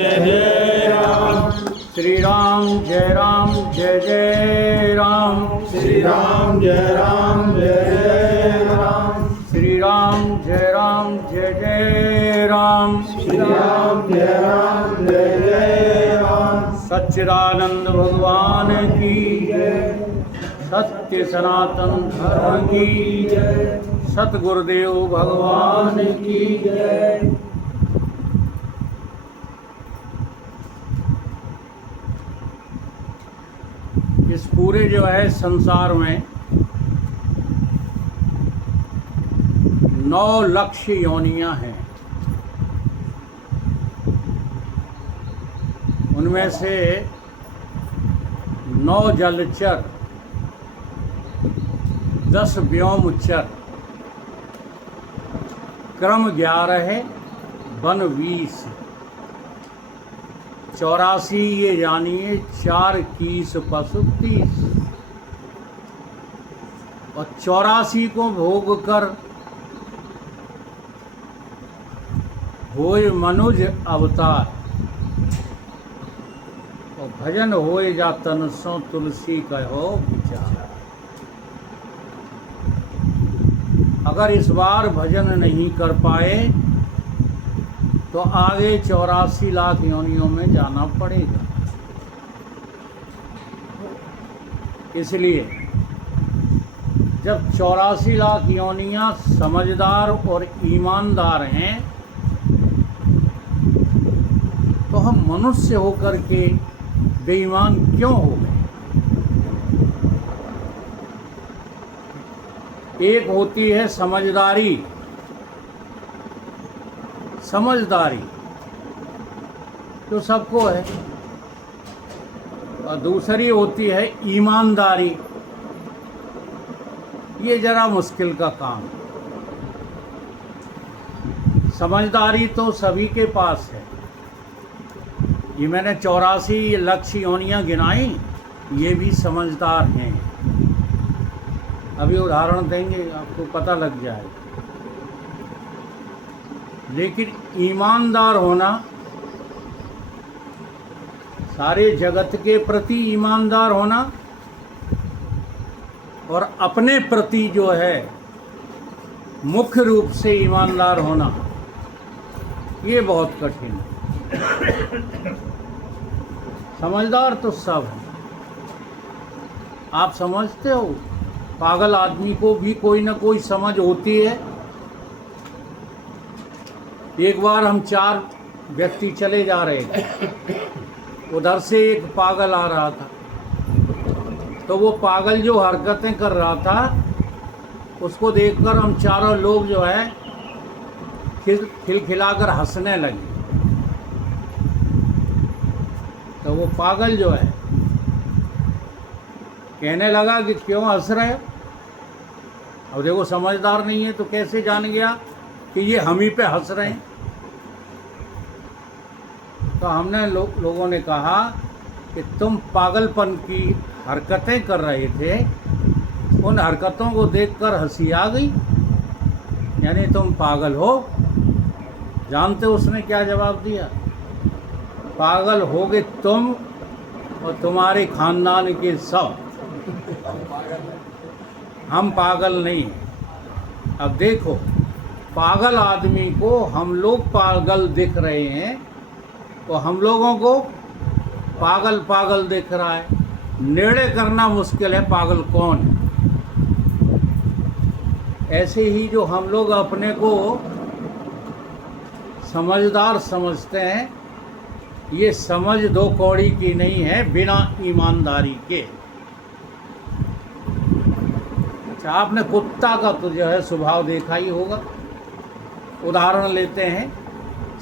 जय राम। श्री राम जय राम जय जय राम। श्री राम जय राम जय जय राम। श्री राम जय राम जय जय राम। श्री राम जय राम जय जय राम। सच्चिदानंद भगवान की जय। सत्य सनातन धर्म की जय। सतगुरुदेव भगवान की जय। इस पूरे जो है संसार में 9 लक्ष्य योनियां हैं। उनमें से 9 जलचर, 10 व्योमचर, क्रम 11 है, वन 20, 84 ये जानिए 4 कीस पशु 30, और 84 को भोग कर होय मनुज अवतार, और भजन होय जा तन सो तुलसी कहो विचार। अगर इस बार भजन नहीं कर पाए तो आगे 84 लाख योनियों में जाना पड़ेगा। इसलिए जब 84 लाख योनियां समझदार और ईमानदार हैं तो हम मनुष्य होकर के बेईमान क्यों हो गए? एक होती है समझदारी जो सबको है, और दूसरी होती है ईमानदारी। ये जरा मुश्किल का काम है। समझदारी तो सभी के पास है। ये मैंने 84 लक्ष्य योनियां गिनाई, ये भी समझदार हैं। अभी उदाहरण देंगे, आपको पता लग जाएगा। लेकिन ईमानदार होना, सारे जगत के प्रति ईमानदार होना, और अपने प्रति जो है मुख्य रूप से ईमानदार होना, ये बहुत कठिन है। समझदार तो सब है। आप समझते हो, पागल आदमी को भी कोई ना कोई समझ होती है। एक बार हम 4 व्यक्ति चले जा रहे थे, उधर से एक पागल आ रहा था। तो वो पागल जो हरकतें कर रहा था, उसको देखकर हम चारों लोग जो है खिलखिलाकर हंसने लगे। तो वो पागल जो है कहने लगा कि क्यों हंस रहे हो? अब देखो, समझदार नहीं है तो कैसे जान गया कि ये हम ही पे हंस रहे हैं? तो हमने लोगों ने कहा कि तुम पागलपन की हरकतें कर रहे थे, उन हरकतों को देखकर हंसी आ गई, यानी तुम पागल हो। जानते हो उसने क्या जवाब दिया? पागल होगे तुम और तुम्हारे खानदान के सब, हम पागल नहीं। अब देखो, पागल आदमी को हम लोग पागल दिख रहे हैं, तो हम लोगों को पागल पागल दिख रहा है। निर्णय करना मुश्किल है पागल कौन है। ऐसे ही जो हम लोग अपने को समझदार समझते हैं, ये समझ 2 कौड़ी की नहीं है बिना ईमानदारी के। अच्छा, आपने कुत्ता का तो जो है स्वभाव देखा ही होगा। उदाहरण लेते हैं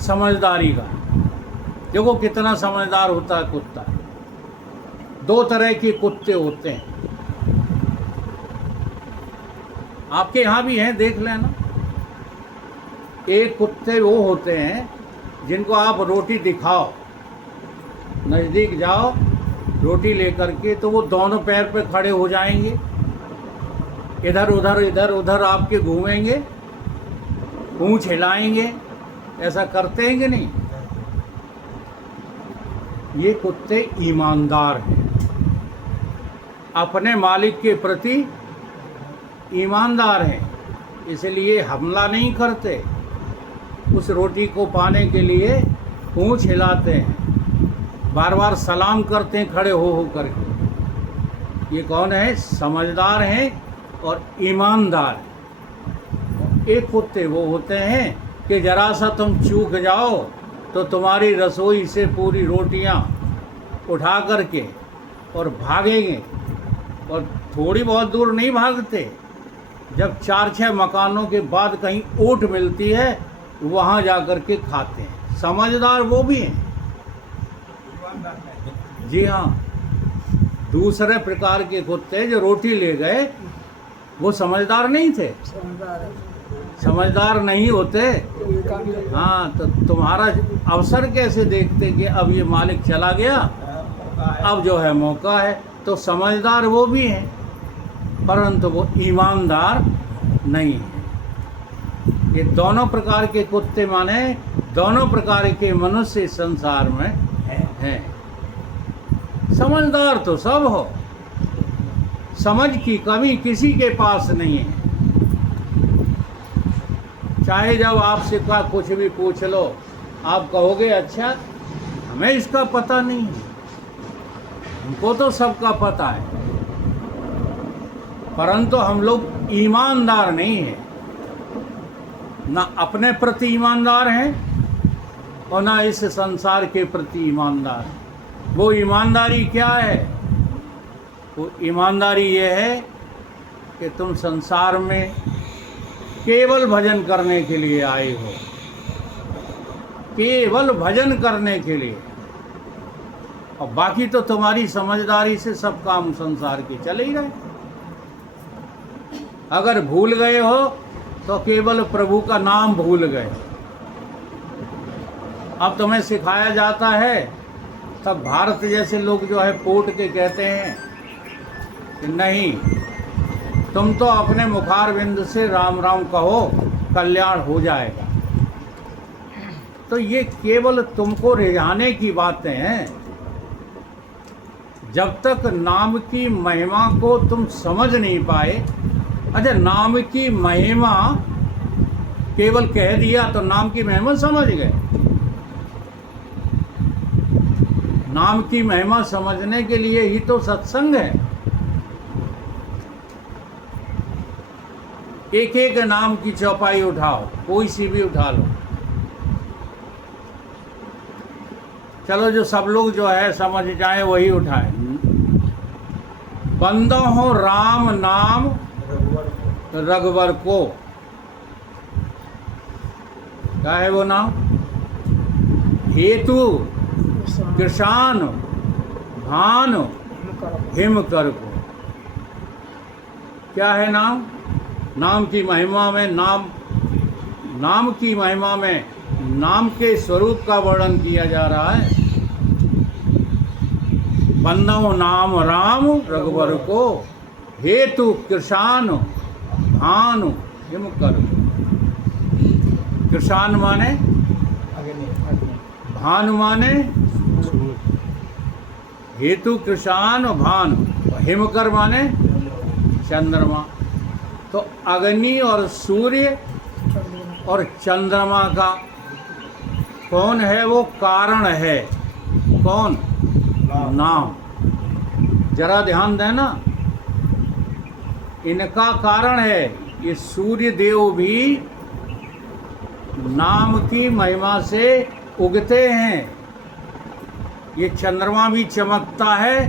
समझदारी का। देखो कितना समझदार होता है कुत्ता। 2 तरह के कुत्ते होते हैं, आपके यहाँ भी हैं, देख लेना। एक कुत्ते वो होते हैं जिनको आप रोटी दिखाओ, नज़दीक जाओ रोटी लेकर के, तो वो दोनों पैर पे खड़े हो जाएंगे, इधर उधर आपके घूमेंगे, पूंछ हिलाएंगे। ऐसा करते हैं कि नहीं? ये कुत्ते ईमानदार हैं, अपने मालिक के प्रति ईमानदार हैं, इसलिए हमला नहीं करते। उस रोटी को पाने के लिए पूंछ हिलाते हैं, बार बार सलाम करते हैं खड़े हो करके। ये कौन है? समझदार हैं और ईमानदार। एक कुत्ते वो होते हैं कि जरा सा तुम चूक जाओ तो तुम्हारी रसोई से पूरी रोटियां उठा करके और भागेंगे, और थोड़ी बहुत दूर नहीं भागते। जब 4-6 मकानों के बाद कहीं ऊँट मिलती है वहाँ जा कर के खाते हैं। समझदार वो भी हैं। जी हाँ, दूसरे प्रकार के कुत्ते जो रोटी ले गए वो समझदार नहीं थे, समझदार नहीं होते। हाँ, तो तुम्हारा अवसर कैसे देखते कि अब ये मालिक चला गया, अब जो है मौका है। तो समझदार वो भी हैं, परंतु वो ईमानदार नहीं है। ये दोनों प्रकार के कुत्ते माने दोनों प्रकार के मनुष्य इस संसार में हैं। समझदार तो सब हो, समझ की कमी किसी के पास नहीं है। चाहे जब आपसे का कुछ भी पूछ लो, आप कहोगे अच्छा हमें इसका पता नहीं है, हमको तो सबका पता है। परंतु हम लोग ईमानदार नहीं हैं, ना अपने प्रति ईमानदार हैं और ना इस संसार के प्रति ईमानदार। वो ईमानदारी क्या है? वो ईमानदारी ये है कि तुम संसार में केवल भजन करने के लिए आए हो, केवल भजन करने के लिए, और बाकी तो तुम्हारी समझदारी से सब काम संसार के चले ही गए। अगर भूल गए हो तो केवल प्रभु का नाम भूल गए। अब तुम्हें सिखाया जाता है, तब भारत जैसे लोग जो है पोट के कहते हैं कि नहीं, तुम तो अपने मुखारविंद से राम राम कहो, कल्याण हो जाएगा। तो ये केवल तुमको रिझाने की बातें हैं। जब तक नाम की महिमा को तुम समझ नहीं पाए, अच्छा नाम की महिमा केवल कह दिया तो नाम की महिमा समझ गए। नाम की महिमा समझने के लिए ही तो सत्संग है। एक एक नाम की चौपाई उठाओ, कोई सी भी उठा लो। चलो जो सब लोग जो है समझ जाए वही उठाए। बंदो हो राम नाम रघुवर को, क्या है वो नाम? हेतु किसान भान हिम कर को। क्या है नाम? नाम की महिमा में नाम की महिमा में नाम के स्वरूप का वर्णन किया जा रहा है। बंदो नाम राम रघुवर को, हेतु किसान भानु हिम कर। किसान माने भानु माने हेतु किसान भानु, हिमकर माने चंद्रमा। तो अग्नि और सूर्य और चंद्रमा का कौन है? वो कारण है। कौन? नाम। जरा ध्यान देना, इनका कारण है। ये सूर्य देव भी नाम की महिमा से उगते हैं। ये चंद्रमा भी चमकता है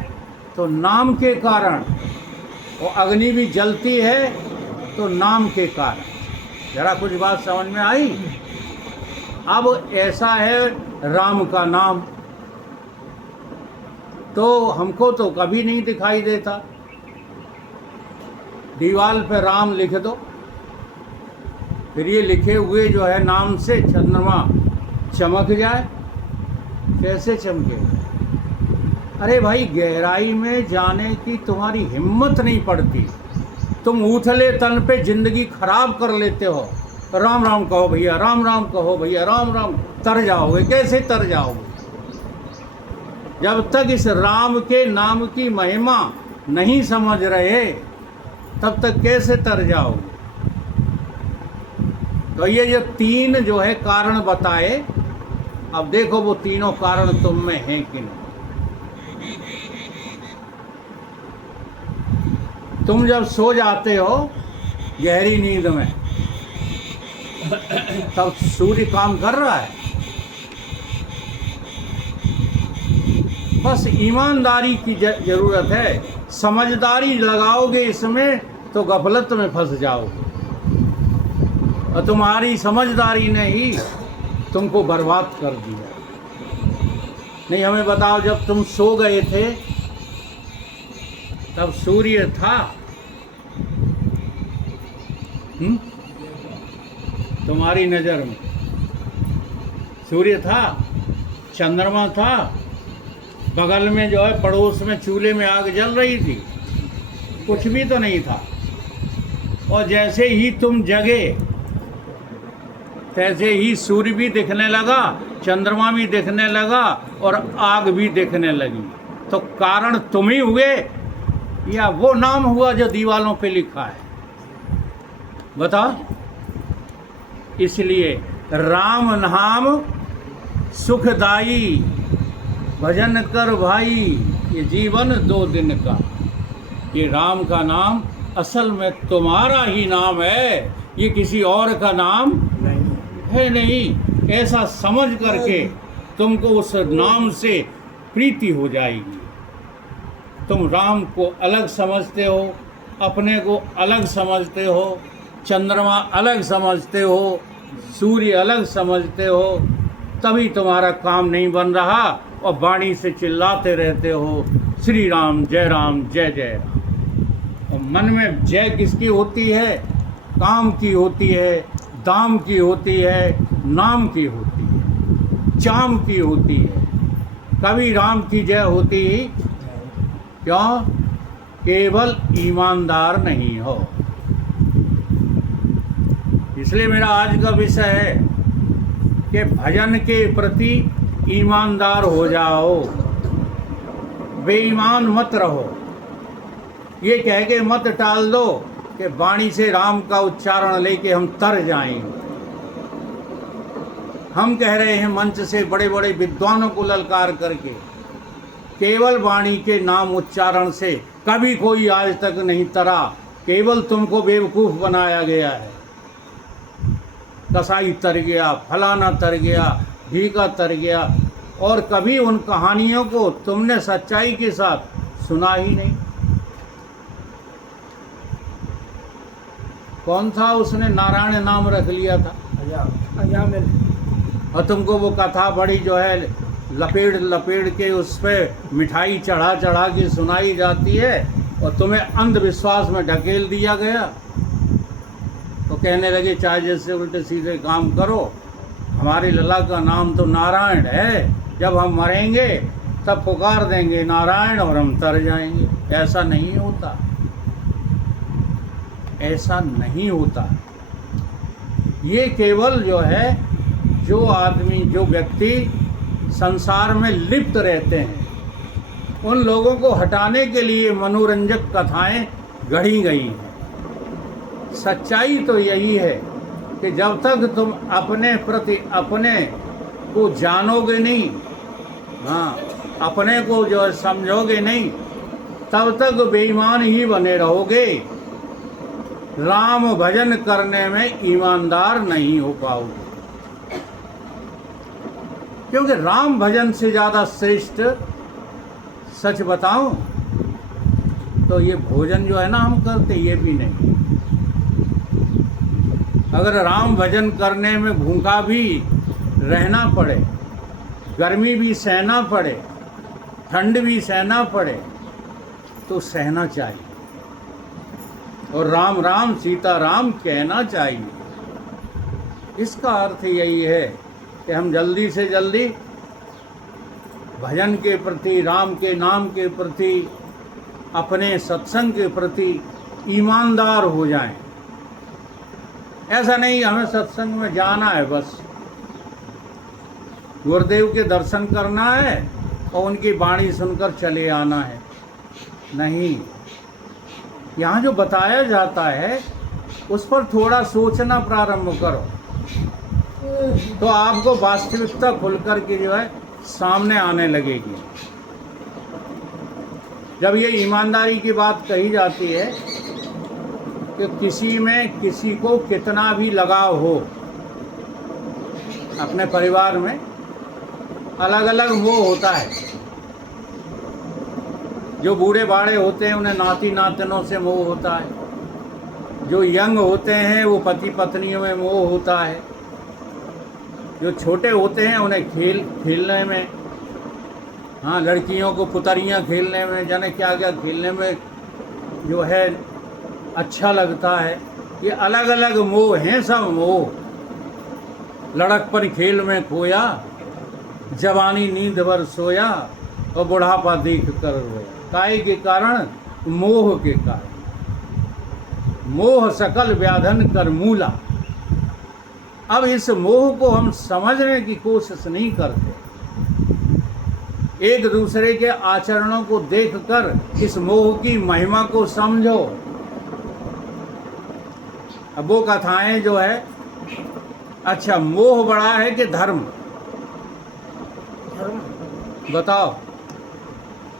तो नाम के कारण, और अग्नि भी जलती है तो नाम के कारण। जरा कुछ बात समझ में आई? अब ऐसा है राम का नाम, तो हमको तो कभी नहीं दिखाई देता। दीवार पे राम लिख दो, फिर ये लिखे हुए जो है नाम से चंद्रमा चमक जाए। कैसे चमके? अरे भाई, गहराई में जाने की तुम्हारी हिम्मत नहीं पड़ती। तुम उथले तन पे जिंदगी खराब कर लेते हो। राम राम कहो भैया, राम राम कहो भैया, राम राम। तर जाओगे? कैसे तर जाओगे? जब तक इस राम के नाम की महिमा नहीं समझ रहे तब तक कैसे तर जाओगे? तो ये जो तीन जो है कारण बताए, अब देखो वो तीनों कारण तुम में हैं कि नहीं। तुम जब सो जाते हो गहरी नींद में, तब सूर्य काम कर रहा है। बस ईमानदारी की जरूरत है। समझदारी लगाओगे इसमें तो गफलत में फंस जाओगे, और तुम्हारी समझदारी ने ही तुमको बर्बाद कर दिया। नहीं, हमें बताओ, जब तुम सो गए थे तब सूर्य था? तुम्हारी नजर में सूर्य था? चंद्रमा था? बगल में जो है पड़ोस में चूल्हे में आग जल रही थी? कुछ भी तो नहीं था। और जैसे ही तुम जगे तैसे ही सूर्य भी दिखने लगा, चंद्रमा भी दिखने लगा और आग भी दिखने लगी। तो कारण तुम ही हुए या वो नाम हुआ जो दीवालों पे लिखा है? बताओ। इसलिए राम नाम सुखदाई, भजन कर भाई, ये जीवन 2 दिन का। ये राम का नाम असल में तुम्हारा ही नाम है, ये किसी और का नाम है नहीं। ऐसा समझ करके तुमको उस नाम से प्रीति हो जाएगी। तुम राम को अलग समझते हो, अपने को अलग समझते हो, चंद्रमा अलग समझते हो, सूर्य अलग समझते हो, तभी तुम्हारा काम नहीं बन रहा और वाणी से चिल्लाते रहते हो श्री राम जय जय राम। और मन में जय किसकी होती है? काम की होती है, दाम की होती है, नाम की होती है, चाम की होती है। कभी राम की जय होती ही क्यों? केवल ईमानदार नहीं हो। इसलिए मेरा आज का विषय है कि भजन के प्रति ईमानदार हो जाओ, बेईमान मत रहो। ये कह के मत टाल दो कि वाणी से राम का उच्चारण लेके हम तर जाएंगे। हम कह रहे हैं मंच से बड़े बड़े विद्वानों को ललकार करके, केवल वाणी के नाम उच्चारण से कभी कोई आज तक नहीं तरा। केवल तुमको बेवकूफ़ बनाया गया है। कसाई तर गया, फलाना तर गया, भीका तर गया, और कभी उन कहानियों को तुमने सच्चाई के साथ सुना ही नहीं। कौन था उसने नारायण नाम रख लिया था? अयामिल। और तुमको वो कथा बड़ी जो है लपेड़ लपेड़ के उस पर मिठाई चढ़ा चढ़ा के सुनाई जाती है, और तुम्हें अंधविश्वास में ढकेल दिया गया। तो कहने लगे चाहे जैसे उल्टे सीधे काम करो, हमारे लला का नाम तो नारायण है, जब हम मरेंगे तब पुकार देंगे नारायण और हम तर जाएंगे। ऐसा नहीं होता, ऐसा नहीं होता। ये केवल जो है, जो आदमी, जो व्यक्ति संसार में लिप्त रहते हैं, उन लोगों को हटाने के लिए मनोरंजक कथाएं गढ़ी गई हैं। सच्चाई तो यही है कि जब तक तुम अपने प्रति अपने को जानोगे नहीं, हाँ, अपने को जो है समझोगे नहीं, तब तक बेईमान ही बने रहोगे। राम भजन करने में ईमानदार नहीं हो पाओगे। क्योंकि राम भजन से ज़्यादा श्रेष्ठ, सच बताऊं तो ये भोजन जो है ना हम करते, ये भी नहीं। अगर राम भजन करने में भूखा भी रहना पड़े, गर्मी भी सहना पड़े, ठंड भी सहना पड़े, तो सहना चाहिए। और राम राम सीता राम कहना चाहिए। इसका अर्थ यही है कि हम जल्दी से जल्दी भजन के प्रति, राम के नाम के प्रति, अपने सत्संग के प्रति ईमानदार हो जाएं। ऐसा नहीं हमें सत्संग में जाना है, बस गुरुदेव के दर्शन करना है और उनकी वाणी सुनकर चले आना है। नहीं, यहाँ जो बताया जाता है उस पर थोड़ा सोचना प्रारंभ करो, तो आपको वास्तविकता खुल कर के जो है सामने आने लगेगी। जब ये ईमानदारी की बात कही जाती है कि किसी में किसी को कितना भी लगाव हो, अपने परिवार में अलग अलग मोह होता है। जो बूढ़े बाड़े होते हैं उन्हें नाती नातनों से मोह होता है, जो यंग होते हैं वो पति पत्नियों में मोह होता है, जो छोटे होते हैं उन्हें खेलने में, हाँ, लड़कियों को पुतरियाँ खेलने में, जाने क्या क्या खेलने में जो है अच्छा लगता है। ये अलग अलग मोह हैं सब मोह। लड़कपन खेल में खोया, जवानी नींद भर सोया, और बुढ़ापा देख कर रोया। काहे के कारण? मोह के कारण। मोह सकल व्याधन कर मूला। अब इस मोह को हम समझने की कोशिश नहीं करते, एक दूसरे के आचरणों को देखकर इस मोह की महिमा को समझो। अब वो कथाएं जो है, अच्छा मोह बड़ा है कि धर्म? बताओ,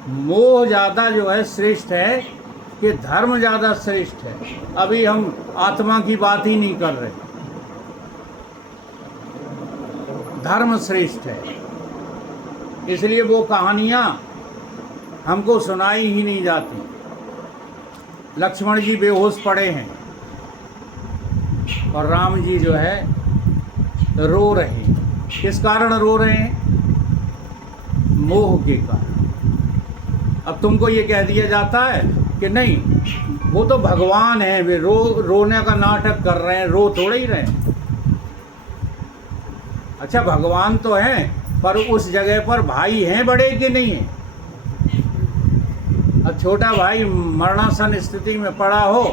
मोह ज़्यादा जो है श्रेष्ठ है कि धर्म ज़्यादा श्रेष्ठ है? अभी हम आत्मा की बात ही नहीं कर रहे। धर्म श्रेष्ठ है, इसलिए वो कहानियाँ हमको सुनाई ही नहीं जाती। लक्ष्मण जी बेहोश पड़े हैं और राम जी जो है रो रहे हैं। किस कारण रो रहे हैं? मोह के कारण। अब तुमको ये कह दिया जाता है कि नहीं, वो तो भगवान है, वे रोने का नाटक कर रहे हैं, रो थोड़े ही रहे हैं। अच्छा, भगवान तो हैं, पर उस जगह पर भाई हैं बड़े कि नहीं हैं? अब छोटा भाई मरणासन स्थिति में पड़ा हो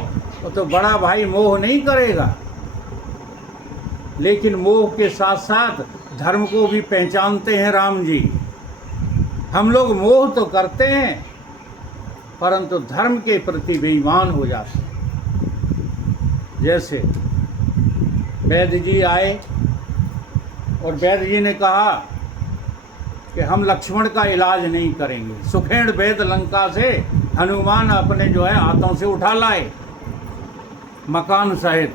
तो बड़ा भाई मोह नहीं करेगा, लेकिन मोह के साथ साथ धर्म को भी पहचानते हैं राम जी। हम लोग मोह तो करते हैं, परंतु धर्म के प्रति बेईमान हो जाते हैं। जैसे वैद्य जी आए और वैद्य जी ने कहा कि हम लक्ष्मण का इलाज नहीं करेंगे। सुखेण वैद्य लंका से हनुमान अपने जो है हाथों से उठा लाए मकान सहित।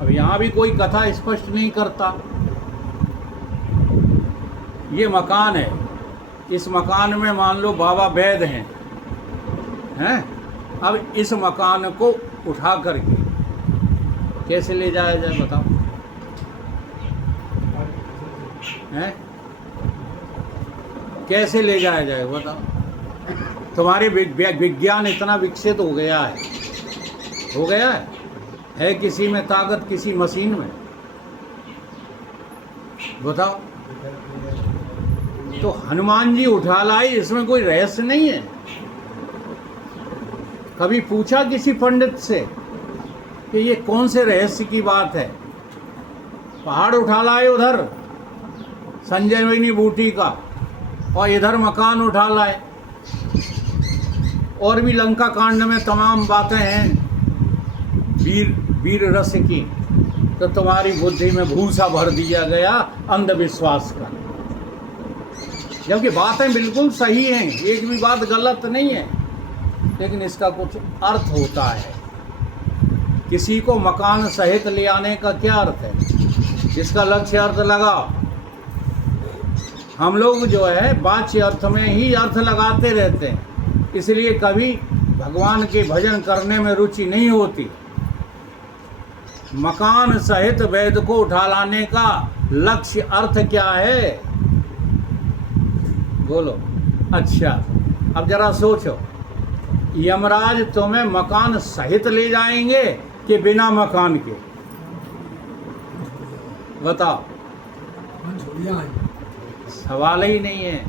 अब यहाँ भी कोई कथा स्पष्ट नहीं करता। ये मकान है, इस मकान में मान लो बाबा वैद्य हैं, अब इस मकान को उठा करके कैसे ले जाया जाए बताओ? हैं? कैसे ले जाया जाए बताओ? तुम्हारे विज्ञान इतना विकसित हो गया है किसी में ताकत, किसी मशीन में? बताओ। तो हनुमान जी उठा लाई, इसमें कोई रहस्य नहीं है। कभी पूछा किसी पंडित से कि ये कौन से रहस्य की बात है? पहाड़ उठा लाए उधर संजयनी बूटी का, और इधर मकान उठा लाए। और भी लंका कांड में तमाम बातें हैं वीर रस की, तो तुम्हारी बुद्धि में भूसा भर दिया गया अंधविश्वास का। जबकि बातें बिल्कुल सही हैं, एक भी बात गलत नहीं है, लेकिन इसका कुछ अर्थ होता है। किसी को मकान सहित ले आने का क्या अर्थ है? इसका लक्ष्य अर्थ लगाओ। हम लोग जो है वाच्य अर्थ में ही अर्थ लगाते रहते हैं, इसलिए कभी भगवान के भजन करने में रुचि नहीं होती। मकान सहित वैद्य को उठा लाने का लक्ष्य अर्थ क्या है? बोलो। अच्छा, अब जरा सोचो, यमराज तुम्हें मकान सहित ले जाएंगे कि बिना मकान के? बताओ। सवाल ही नहीं है।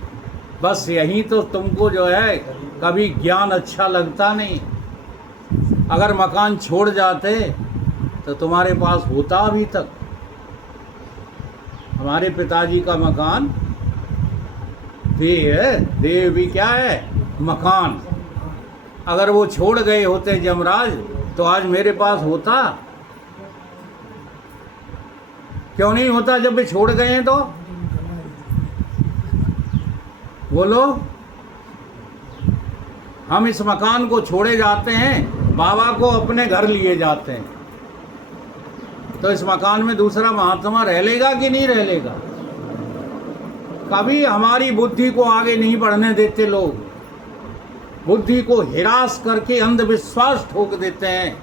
बस यही तो तुमको जो है कभी ज्ञान अच्छा लगता नहीं। अगर मकान छोड़ जाते तो तुम्हारे पास होता अभी तक। हमारे पिताजी का मकान देह है, देह भी क्या है? मकान। अगर वो छोड़ गए होते यमराज तो आज मेरे पास होता? क्यों नहीं होता जब वे छोड़ गए हैं? तो बोलो। हम इस मकान को छोड़े जाते हैं, बाबा को अपने घर लिए जाते हैं, तो इस मकान में दूसरा महात्मा रह लेगा कि नहीं रह लेगा? कभी हमारी बुद्धि को आगे नहीं बढ़ने देते लोग, बुद्धि को हिरास करके अंधविश्वास ठोक देते हैं।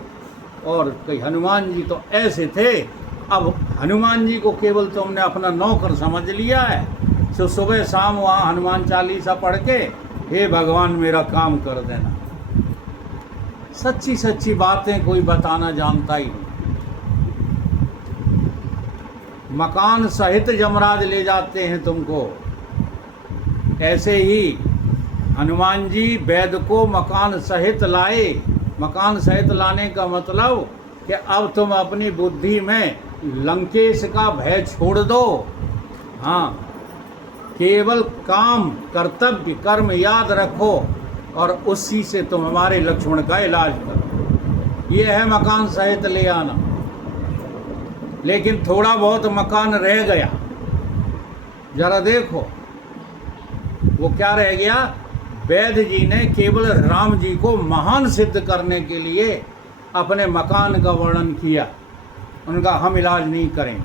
और कई हनुमान जी तो ऐसे थे, अब हनुमान जी को केवल तुमने अपना नौकर समझ लिया है, तो सुबह शाम वहाँ हनुमान चालीसा पढ़ के हे भगवान मेरा काम कर देना। सच्ची सच्ची बातें कोई बताना जानता ही नहीं। मकान सहित यमराज ले जाते हैं तुमको। ऐसे ही हनुमान जी वैद को मकान सहित लाए। मकान सहित लाने का मतलब कि अब तुम अपनी बुद्धि में लंकेश का भय छोड़ दो। हाँ, केवल काम, कर्तव्य, कर्म याद रखो और उसी से तुम हमारे लक्ष्मण का इलाज करो। ये है मकान सहित ले आना। लेकिन थोड़ा बहुत मकान रह गया, जरा देखो वो क्या रह गया। वैद जी ने केवल राम जी को महान सिद्ध करने के लिए अपने मकान का वर्णन किया। उनका हम इलाज नहीं करेंगे,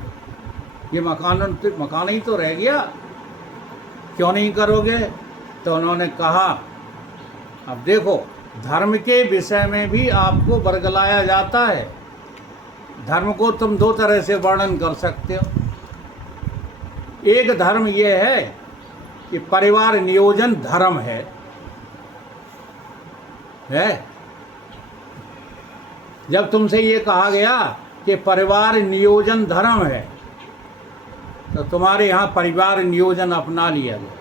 ये मकान ही तो रह गया, क्यों नहीं करोगे? तो उन्होंने कहा अब देखो, धर्म के विषय में भी आपको बरगलाया जाता है। धर्म को तुम दो तरह से वर्णन कर सकते हो। एक धर्म यह है कि परिवार नियोजन धर्म है। जब तुमसे ये कहा गया कि परिवार नियोजन धर्म है, तो तुम्हारे यहाँ परिवार नियोजन अपना लिया गया,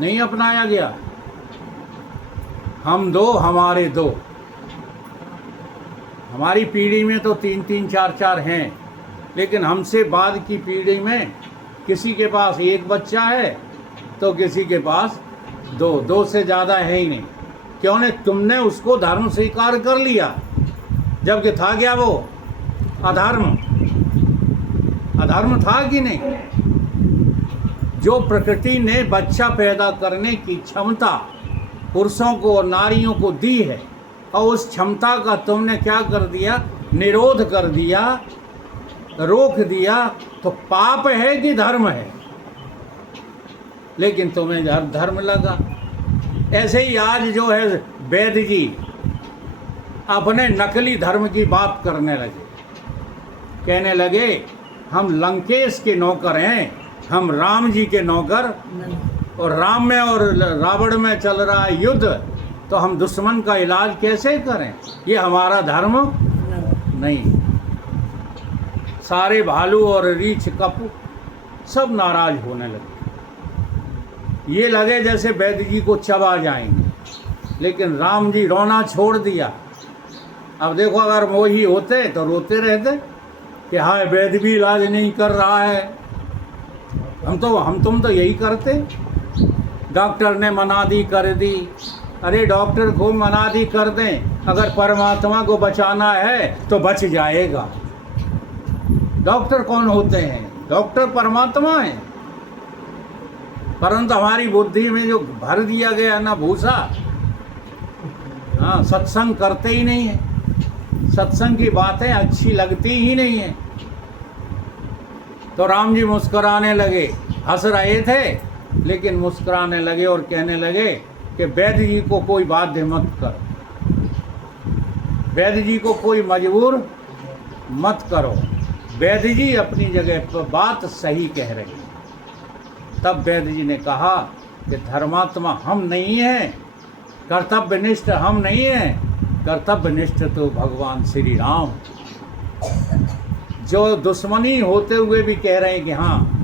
नहीं अपनाया गया। हम दो हमारे दो। हमारी पीढ़ी में तो 3-3, 4-4 हैं, लेकिन हमसे बाद की पीढ़ी में किसी के पास एक बच्चा है तो किसी के पास दो से ज़्यादा है ही नहीं। क्यों नहीं? तुमने उसको धर्म स्वीकार कर लिया, जबकि था क्या वो? अधर्म। अधर्म था कि नहीं? जो प्रकृति ने बच्चा पैदा करने की क्षमता पुरुषों को और नारियों को दी है, और उस क्षमता का तुमने क्या कर दिया? निरोध कर दिया, रोक दिया। तो पाप है कि धर्म है? लेकिन तुम्हें धर्म लगा। ऐसे ही आज जो है वैद जी अपने नकली धर्म की बात करने लगे, कहने लगे हम लंकेश के नौकर हैं, हम राम जी के नौकर, और राम में और रावण में चल रहा है युद्ध, तो हम दुश्मन का इलाज कैसे करें? ये हमारा धर्म नहीं। सारे भालू और रीछ कपू सब नाराज होने लगे। ये लगे जैसे वैद जी को चबा जाएंगे, लेकिन राम जी रोना छोड़ दिया। अब देखो, अगर वो ही होते तो रोते रहते कि हाँ वैद भी इलाज नहीं कर रहा है, हम तुम तो यही करते। डॉक्टर ने मनादी कर दी। अरे डॉक्टर को मनादी कर दें, अगर परमात्मा को बचाना है तो बच जाएगा। डॉक्टर कौन होते हैं? डॉक्टर परमात्मा है। परंतु हमारी बुद्धि में जो भर दिया गया ना भूसा, हाँ, सत्संग करते ही नहीं है। सत्संग की बातें अच्छी लगती ही नहीं है। तो राम जी मुस्कुराने लगे, हंस रहे थे लेकिन मुस्कुराने लगे और कहने लगे कि वैद जी को कोई बाध्य मत कर, वैद जी को कोई मजबूर मत करो। वैद जी अपनी जगह पर बात सही कह रहे हैं। तब वैद जी ने कहा कि धर्मात्मा हम नहीं हैं, कर्तव्यनिष्ठ हम नहीं हैं, कर्तव्यनिष्ठ तो भगवान श्री राम, जो दुश्मनी होते हुए भी कह रहे हैं कि हाँ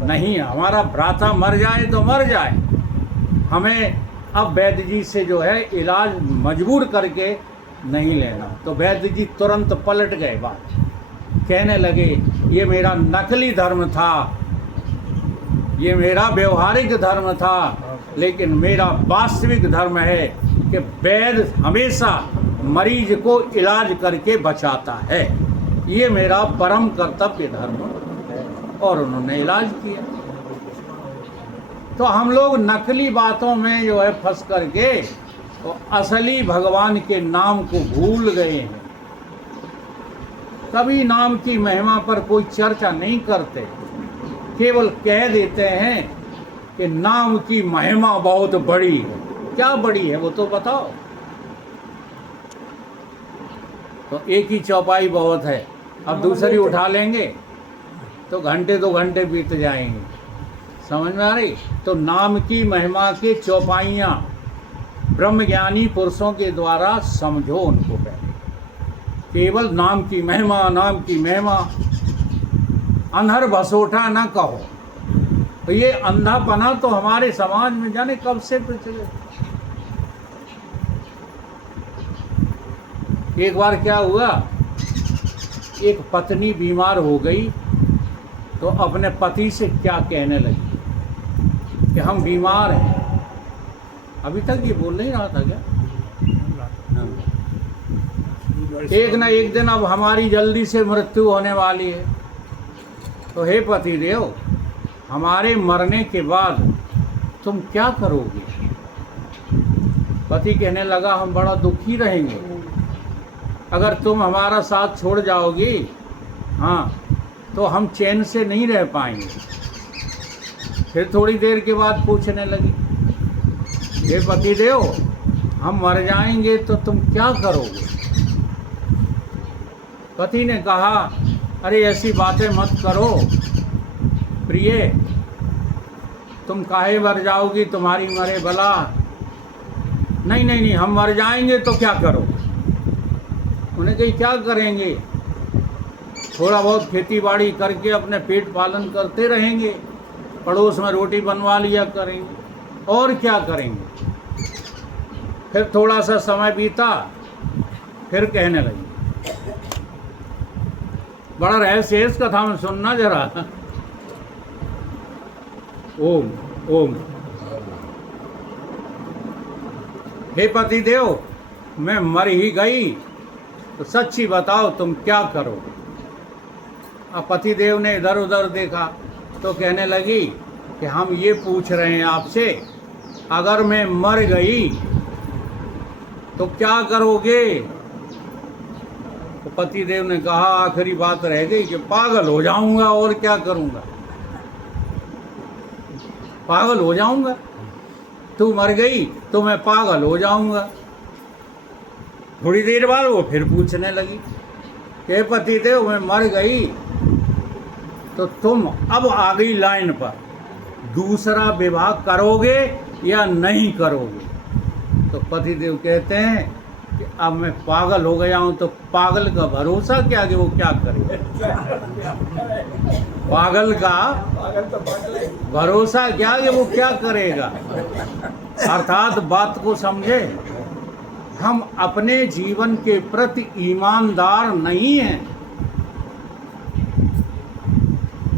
नहीं, हमारा भ्राता मर जाए तो मर जाए, हमें अब वैद्य जी से जो है इलाज मजबूर करके नहीं लेना। तो वैद्य जी तुरंत पलट गए बात, कहने लगे ये मेरा नकली धर्म था, ये मेरा व्यवहारिक धर्म था, लेकिन मेरा वास्तविक धर्म है कि वैद्य हमेशा मरीज को इलाज करके बचाता है, ये मेरा परम कर्तव्य धर्म है। और उन्होंने इलाज किया। तो हम लोग नकली बातों में जो है फंस करके तो असली भगवान के नाम को भूल गए हैं। कभी नाम की महिमा पर कोई चर्चा नहीं करते, केवल कह देते हैं कि नाम की महिमा बहुत बड़ी है। क्या बड़ी है वो तो बताओ। तो एक ही चौपाई बहुत है, अब दूसरी उठा लेंगे तो घंटे 2 घंटे बीत जाएंगे। समझ में आ रही? तो नाम की महिमा के चौपाइयाँ ब्रह्मज्ञानी पुरुषों के द्वारा समझो उनको पहले। केवल नाम की महिमा, नाम की महिमा, अंधर भसोठा न कहो। तो ये अंधापना तो हमारे समाज में जाने कब से प्रचलित। एक बार क्या हुआ, एक पत्नी बीमार हो गई तो अपने पति से क्या कहने लगी कि हम बीमार हैं। अभी तक ये बोल नहीं रहा था क्या? एक ना एक दिन अब हमारी जल्दी से मृत्यु होने वाली है, तो हे पति देव, हमारे मरने के बाद तुम क्या करोगे? पति कहने लगा हम बड़ा दुखी रहेंगे अगर तुम हमारा साथ छोड़ जाओगी, हाँ, तो हम चैन से नहीं रह पाएंगे। फिर थोड़ी देर के बाद पूछने लगी, हे पति देव, हम मर जाएंगे तो तुम क्या करोगे? पति ने कहा, अरे ऐसी बातें मत करो प्रिय, तुम काहे मर जाओगी, तुम्हारी मरे भला। नहीं नहीं नहीं, हम मर जाएंगे तो क्या करोगे? उन्हें कही क्या करेंगे, थोड़ा बहुत खेती बाड़ी करके अपने पेट पालन करते रहेंगे, पड़ोस में रोटी बनवा लिया करेंगे, और क्या करेंगे। फिर थोड़ा सा समय बीता, फिर कहने लगी, बड़ा रहस्य है इस कथा में, सुनना जरा। ओम ओम। हे पति देव, मैं मर ही गई तो सच्ची बताओ तुम क्या करोगे? अब पति देव ने इधर उधर देखा तो कहने लगी कि हम ये पूछ रहे हैं आपसे, अगर मैं मर गई तो क्या करोगे? तो पति देव ने कहा, आखिरी बात रह गई कि पागल हो जाऊंगा, और क्या करूंगा, पागल हो जाऊंगा। तू मर गई तो मैं पागल हो जाऊंगा। थोड़ी देर बाद वो फिर पूछने लगी कि पति देव, मैं मर गई तो तुम अब आ गई लाइन पर, दूसरा विवाह करोगे या नहीं करोगे? तो पति देव कहते हैं कि अब मैं पागल हो गया हूं, तो पागल का भरोसा क्या कि वो क्या करे। पागल का भरोसा क्या कि वो क्या करेगा। अर्थात बात को समझे, हम अपने जीवन के प्रति ईमानदार नहीं हैं,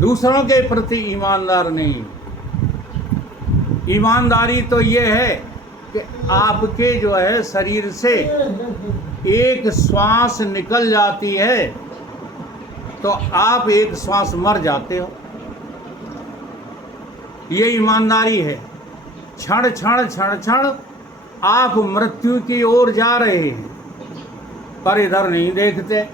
दूसरों के प्रति ईमानदार नहीं। ईमानदारी तो ये है कि आपके जो है शरीर से एक श्वास निकल जाती है तो आप एक श्वास मर जाते हो, ये ईमानदारी है। क्षण क्षण क्षण क्षण आप मृत्यु की ओर जा रहे हैं, पर इधर नहीं देखते,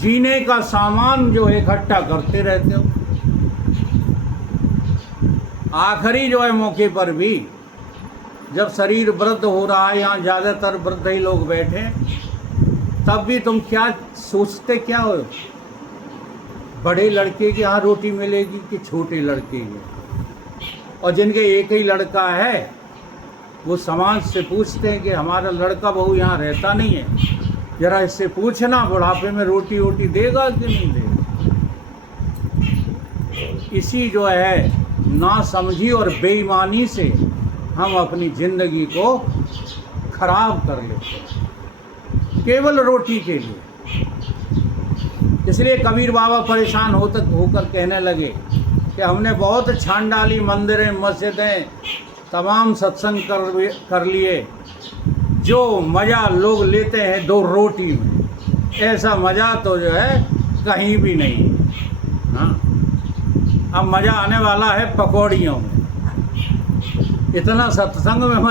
जीने का सामान जो है इकट्ठा करते रहते हो। आखिरी जो है मौके पर भी जब शरीर वृद्ध हो रहा है, यहाँ ज़्यादातर वृद्ध ही लोग बैठे, तब भी तुम क्या सोचते क्या हो, बड़े लड़के के यहाँ रोटी मिलेगी कि छोटे लड़के के? और जिनके एक ही लड़का है वो समाज से पूछते हैं कि हमारा लड़का बहू यहाँ रहता नहीं है, जरा इससे पूछना बुढ़ापे में रोटी वोटी देगा कि नहीं देगा। इसी जो है नासमझी और बेईमानी से हम अपनी ज़िंदगी को खराब कर लेते हैं केवल रोटी के लिए। इसलिए कबीर बाबा परेशान होकर कहने लगे कि हमने बहुत छान डाली, मंदिरें मस्जिदें तमाम सत्संग कर लिए, जो मज़ा लोग लेते हैं 2 रोटी में, ऐसा मज़ा तो जो है कहीं भी नहीं है। हाँ, अब मज़ा आने वाला है पकौड़ियों में। इतना सत्संग में